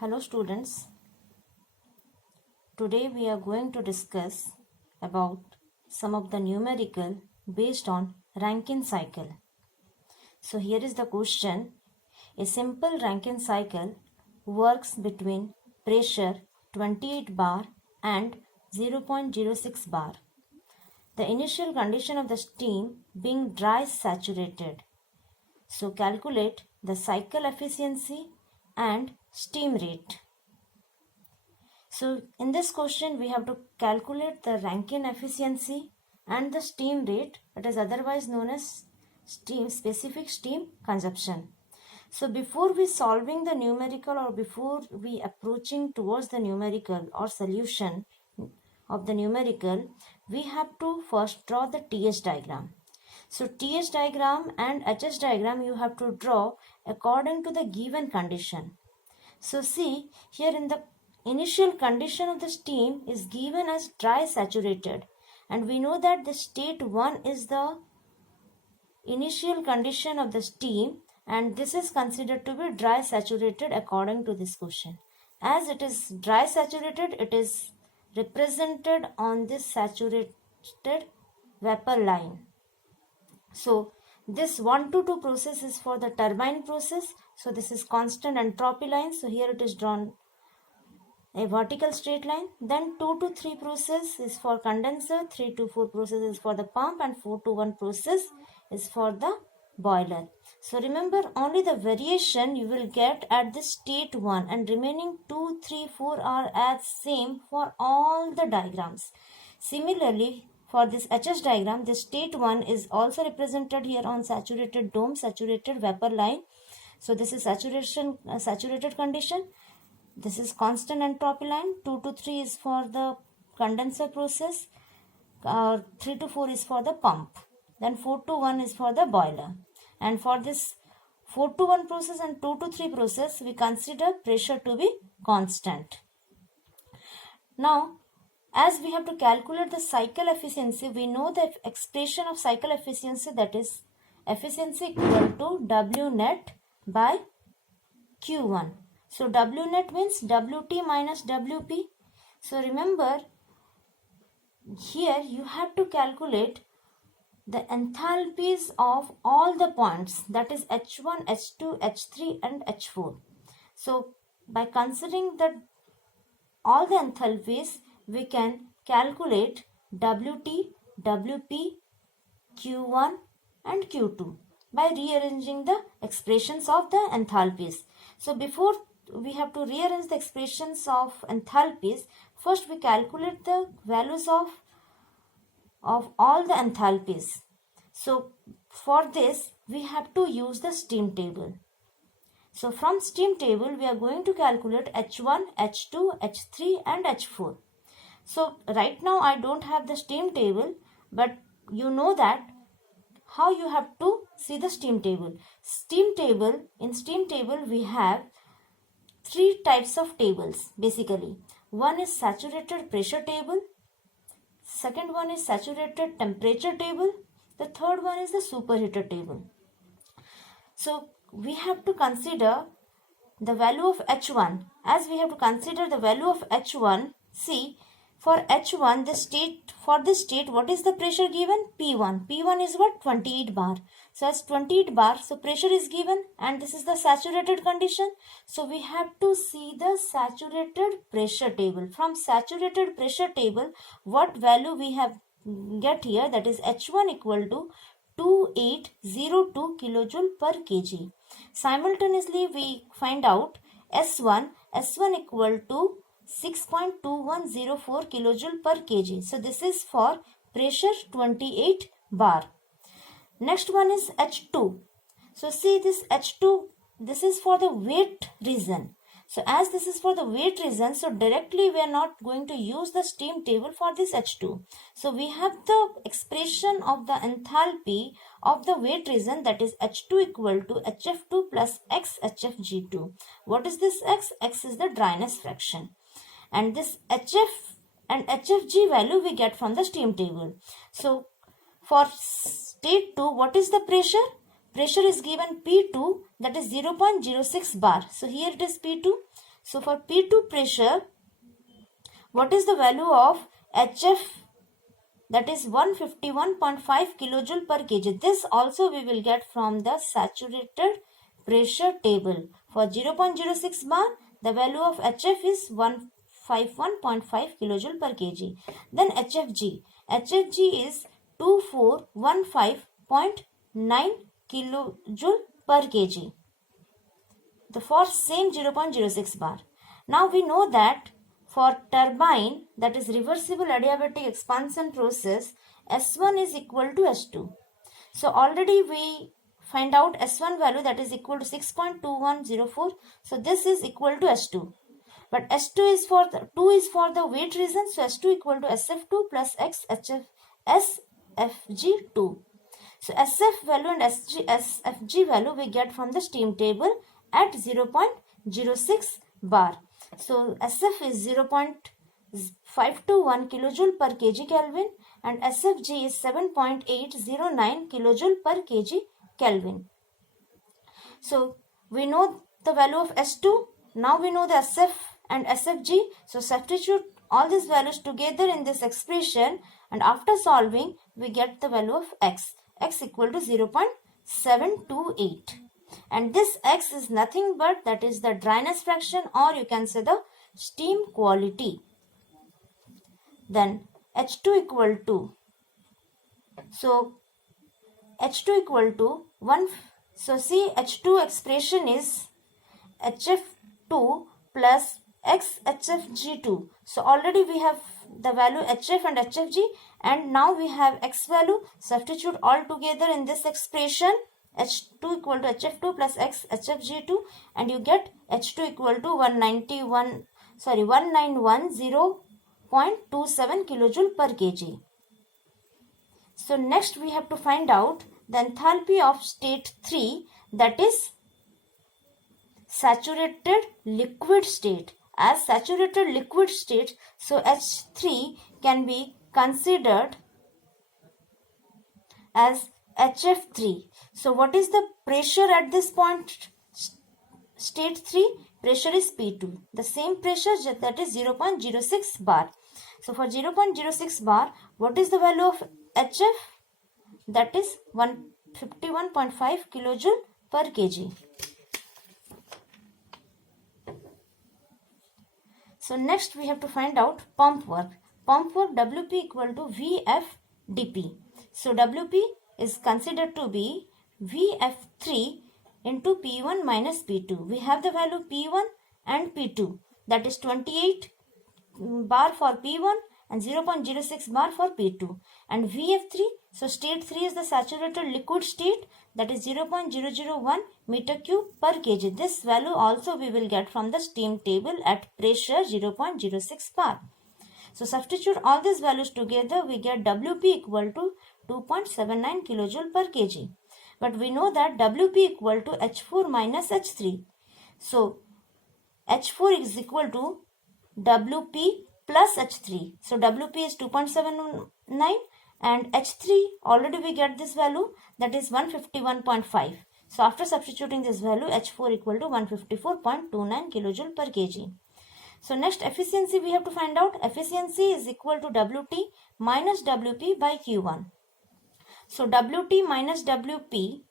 Hello students, today we are going to discuss about some of the numerical based on Rankine cycle. So here is the question. A simple Rankine cycle works between pressure 28 bar and 0.06 bar. The initial condition of the steam being dry saturated. So calculate the cycle efficiency and steam rate. So in this question we have to calculate the Rankine efficiency and the steam rate, that is otherwise known as specific steam consumption. So before we solving the numerical or before we approaching towards the numerical or solution of the numerical, we have to first draw the TH diagram. So TH diagram and HS diagram you have to draw according to the given condition. So see here in the initial condition of the steam is given as dry saturated, and we know that the state 1 is the initial condition of the steam, and this is considered to be dry saturated according to this question. As it is dry saturated, it is represented on this saturated vapor line. So this 1 to 2 process is for the turbine process. So this is constant entropy line. So here it is drawn a vertical straight line. Then 2 to 3 process is for condenser, 3 to 4 process is for the pump, and 4 to 1 process is for the boiler. So remember, only the variation you will get at the state 1, and remaining 2, 3, 4 are as same for all the diagrams. Similarly, for this HS diagram, the state 1 is also represented here on saturated dome, saturated vapor line. So this is saturated condition. This is constant entropy line. 2 to 3 is for the condenser process. 3 to 4 is for the pump. Then 4 to 1 is for the boiler. And for this 4 to 1 process and 2 to 3 process, we consider pressure to be constant. Now, as we have to calculate the cycle efficiency, we know the expression of cycle efficiency, that is efficiency equal to W net by Q1. So W net means Wt minus Wp. So remember, here you have to calculate the enthalpies of all the points, that is H1, H2, H3 and H4. So by considering that all the enthalpies, we can calculate Wt, Wp, Q1 and Q2 by rearranging the expressions of the enthalpies. So before we have to rearrange the expressions of enthalpies, first we calculate the values of all the enthalpies. So for this we have to use the steam table. So from steam table we are going to calculate H1, H2, H3 and H4. So right now I don't have the steam table, but you know that how you have to see the steam table. In steam table we have 3 types of tables basically. One is saturated pressure table, second one is saturated temperature table, the third one is the superheater table. So we have to consider the value of H1. As we have to consider the value of H1, see, for H1, for this state, what is the pressure given? P1. P1 is what? 28 bar. So as 28 bar, so pressure is given, and this is the saturated condition. So we have to see the saturated pressure table. From saturated pressure table, what value we have get here? That is H1 equal to 2802 kilojoule per kg. Simultaneously, we find out S1 equal to 6.2104 kilojoule per kg. So this is for pressure 28 bar. Next one is H2. So see this H2, this is for the weight reason. So as this is for the weight reason, so directly we are not going to use the steam table for this H2. So we have the expression of the enthalpy of the weight reason, that is H2 equal to HF2 plus X HFG2. What is this X? X is the dryness fraction. And this HF and HFG value we get from the steam table. So for state 2, what is the pressure? Pressure is given P2, that is 0.06 bar. So here it is P2. So for P2 pressure, what is the value of HF? That is 151.5 kilojoule per kg. This also we will get from the saturated pressure table. For 0.06 bar, the value of HF is 151.5 kilojoule per kg. Then HFG. HFG is 2415.9 kilojoule per kg. For same 0.06 bar. Now we know that for turbine, that is reversible adiabatic expansion process, S1 is equal to S2. So already we find out S1 value, that is equal to 6.2104. So this is equal to S2. But S2 is for the 2 is for the weight reason. So S2 equal to SF2 plus X SFG2. So SF value and SFG value we get from the steam table at 0.06 bar. So SF is 0.521 kilojoule per kg Kelvin and SFG is 7.809 kilojoule per kg Kelvin. So we know the value of S2. Now we know the SF and SFG. So substitute all these values together in this expression and after solving we get the value of X. X equal to 0.728. And this X is nothing but that is the dryness fraction, or you can say the steam quality. Then H2 equal to, so H2 equal to 1, so see H2 expression is HF2 plus XHFG2. So already we have the value HF and HFG and now we have X value. Substitute all together in this expression. H2 equal to HF2 plus X HFG2 and you get H2 equal to 1910.27 kilojoule per kg. So next we have to find out the enthalpy of state 3, that is saturated liquid state. As saturated liquid state, so H3 can be considered as HF3. So what is the pressure at this point? State 3, pressure is P2. The same pressure, that is 0.06 bar. So for 0.06 bar, what is the value of HF? That is 151.5 kilojoule per kg. So next we have to find out pump work. Pump work WP equal to VFDP. So WP is considered to be VF3 into P1 minus P2. We have the value P1 and P2, that is 28 bar for P1 and 0.06 bar for P2. And VF3, so state 3 is the saturated liquid state, that is 0.001 meter cube per kg. This value also we will get from the steam table at pressure 0.06 bar. So substitute all these values together, we get WP equal to 2.79 kilojoule per kg. But we know that WP equal to H4 minus H3. So H4 is equal to WP plus H3. So WP is 2.79 and H3 already we get this value, that is 151.5. So after substituting this value, H4 equal to 154.29 kilojoule per kg. So next efficiency we have to find out. Efficiency is equal to WT minus WP by Q1. So WT minus WP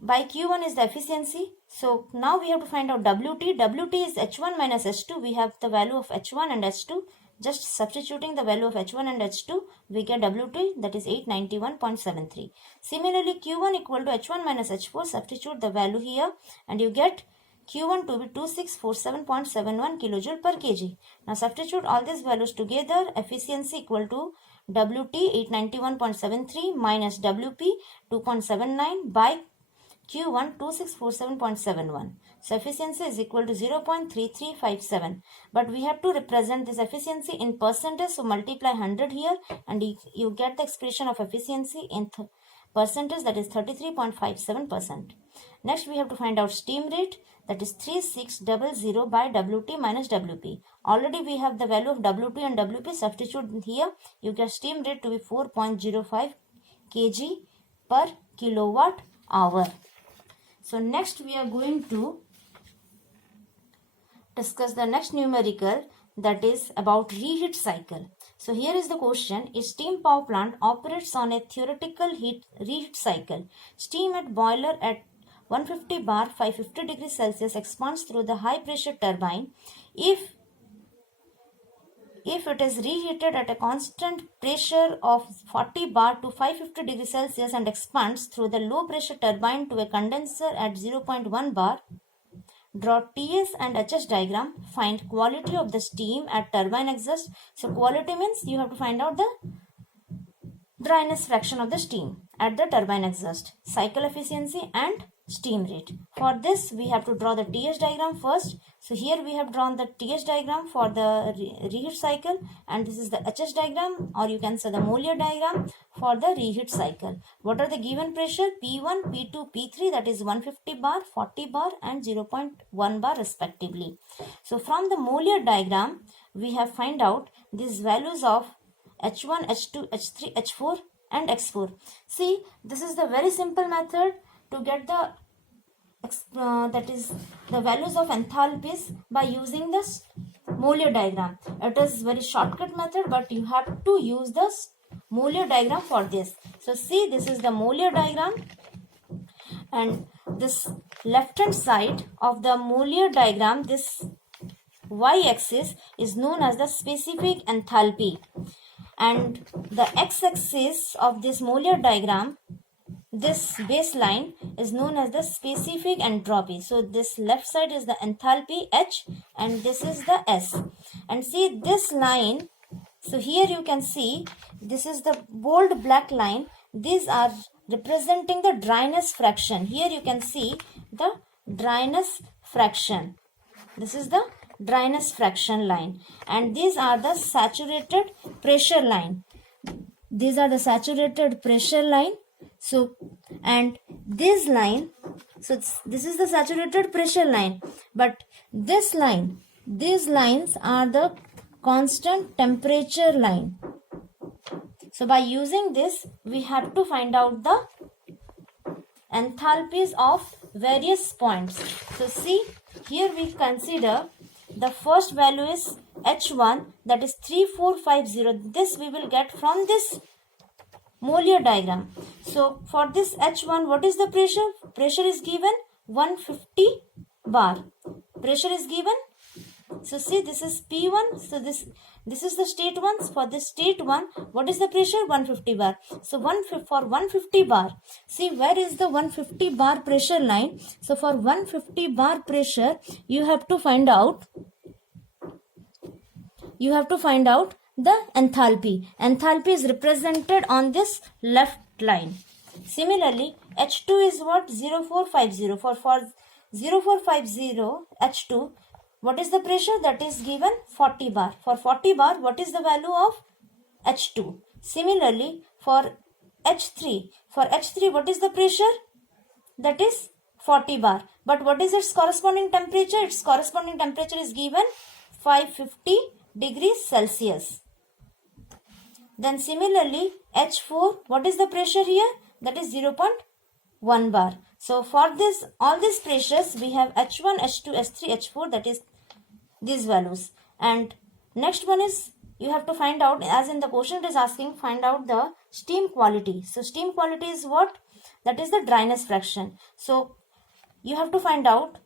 by Q1 is the efficiency. So now we have to find out WT. WT is H1 minus H2. We have the value of H1 and H2. Just substituting the value of H1 and H2, we get WT, that is 891.73. Similarly, Q1 equal to H1 minus H4. Substitute the value here and you get Q1 to be 2647.71 kilojoule per kg. Now substitute all these values together. Efficiency equal to WT 891.73 minus WP 2.79 by Q1 2647.71. So efficiency is equal to 0.3357. But we have to represent this efficiency in percentage. So multiply 100 here and you get the expression of efficiency in percentage, that is 33.57%. Next we have to find out steam rate, that is 3600 by WT minus WP. Already we have the value of WT and WP. Substitute here, you get steam rate to be 4.05 kg per kilowatt hour. So next we are going to discuss the next numerical, that is about reheat cycle. So here is the question: a steam power plant operates on a theoretical reheat cycle. Steam at boiler at 150 bar 550 degrees Celsius expands through the high pressure turbine. If it is reheated at a constant pressure of 40 bar to 550 degrees Celsius and expands through the low pressure turbine to a condenser at 0.1 bar, draw TS and HS diagram. Find quality of the steam at turbine exhaust. So quality means you have to find out the dryness fraction of the steam at the turbine exhaust, cycle efficiency and steam rate. For this we have to draw the TS diagram first. So here we have drawn the TS diagram for the reheat cycle, and this is the HS diagram, or you can say the Mollier diagram for the reheat cycle. What are the given pressure? P1, P2, P3, that is 150 bar, 40 bar and 0.1 bar respectively. So from the Mollier diagram we have find out these values of H1, H2, H3, H4 and X4. See, this is the very simple method to get the that is the values of enthalpies by using this Mollier diagram. It is very shortcut method, but you have to use the Mollier diagram for this. So see, this is the Mollier diagram, and this left hand side of the Mollier diagram, this y-axis is known as the specific enthalpy, and the x-axis of this Mollier diagram, this baseline, is known as the specific entropy. So this left side is the enthalpy H and this is the S. And see this line, so here you can see this is the bold black line. These are representing the dryness fraction. Here you can see the dryness fraction. This is the dryness fraction line, and these are the saturated pressure line. These are the saturated pressure line. So, and this line, so this is the saturated pressure line, but this line, these lines are the constant temperature line. So by using this we have to find out the enthalpies of various points. So see, here we consider the first value is H1, that is 3450. This we will get from this Mollier diagram. So for this H1, what is the pressure? Pressure is given 150 bar. Pressure is given. So see, this is P1. So this is the state 1. For this state 1, what is the pressure? 150 bar. So for 150 bar, see where is the 150 bar pressure line? So for 150 bar pressure, you have to find out the enthalpy. Enthalpy is represented on this left line. Similarly, H2 is what? 0450. For 0450 H2, what is the pressure? That is given 40 bar. For 40 bar, what is the value of H2? Similarly, for H3, what is the pressure? That is 40 bar. But what is its corresponding temperature? Its corresponding temperature is given 550 degrees Celsius. Then similarly, H4, what is the pressure here? That is 0.1 bar. So for this, all these pressures, we have H1, H2, H3, H4, that is these values. And next one is, you have to find out, as in the question it is asking, find out the steam quality. So steam quality is what? That is the dryness fraction. So you have to find out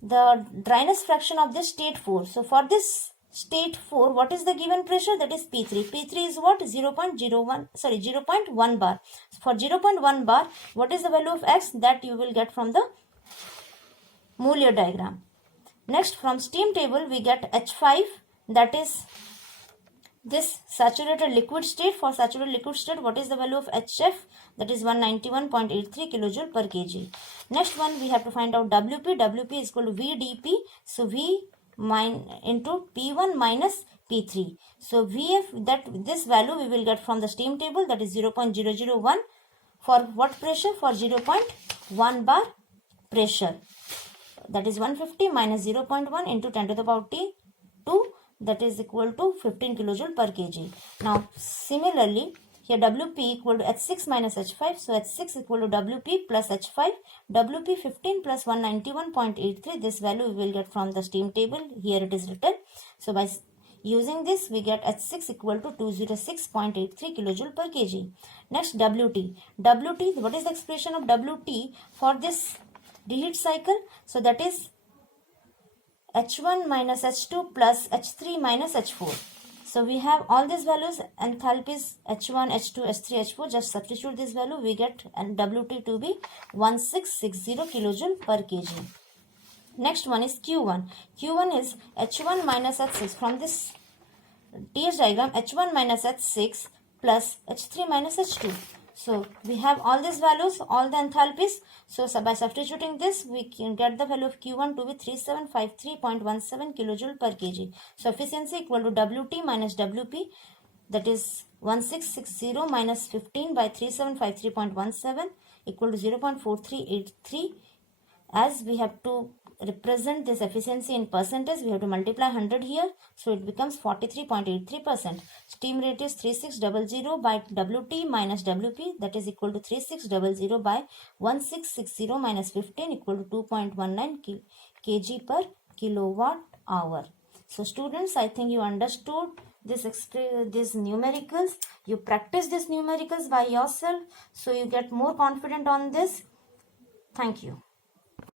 the dryness fraction of this state 4. So for this state 4, what is the given pressure? That is P3. P3 is what? 0.1 bar. For 0.1 bar, what is the value of X? That you will get from the Mollier diagram. Next, from steam table we get H5, that is this saturated liquid state. For saturated liquid state, what is the value of HF? That is 191.83 kilojoule per kg. Next one, we have to find out WP. WP is equal to VdP. So V into P1 minus P3. So VF, that this value we will get from the steam table, that is 0.001. For what pressure? For 0.1 bar pressure. That is 150 minus 0.1 into 10 to the power T2, that is equal to 15 kilojoule per kg. Now similarly, here Wp equal to H6 minus H5. So H6 equal to Wp plus H5. Wp 15 plus 191.83. This value we will get from the steam table. Here it is written. So by using this, we get H6 equal to 206.83 kilojoule per kg. Next, Wt. Wt, what is the expression of Wt for this reheat cycle? So that is H1 minus H2 plus H3 minus H4. So we have all these values, enthalpies H1, H2, H3, H4. Just substitute this value, we get Wt to be 1660 kilojoule per kg. Next one is Q1. Q1 is H1 minus H6. From this TH diagram, H1 minus H6 plus H3 minus H2. So we have all these values, all the enthalpies. So by substituting this, we can get the value of Q1 to be 3753.17 kilojoule per kg. So efficiency equal to Wt minus Wp, that is 1660 minus 15 by 3753.17 equal to 0.4383. As we have to represent this efficiency in percentage, we have to multiply 100 here, so it becomes 43.83%. Steam rate is 3600 by Wt minus Wp, that is equal to 3600 by 1660 minus 15 equal to 2.19 kg per kilowatt hour. So students, I think you understood these numericals. You practice these numericals by yourself, so you get more confident on this. Thank you.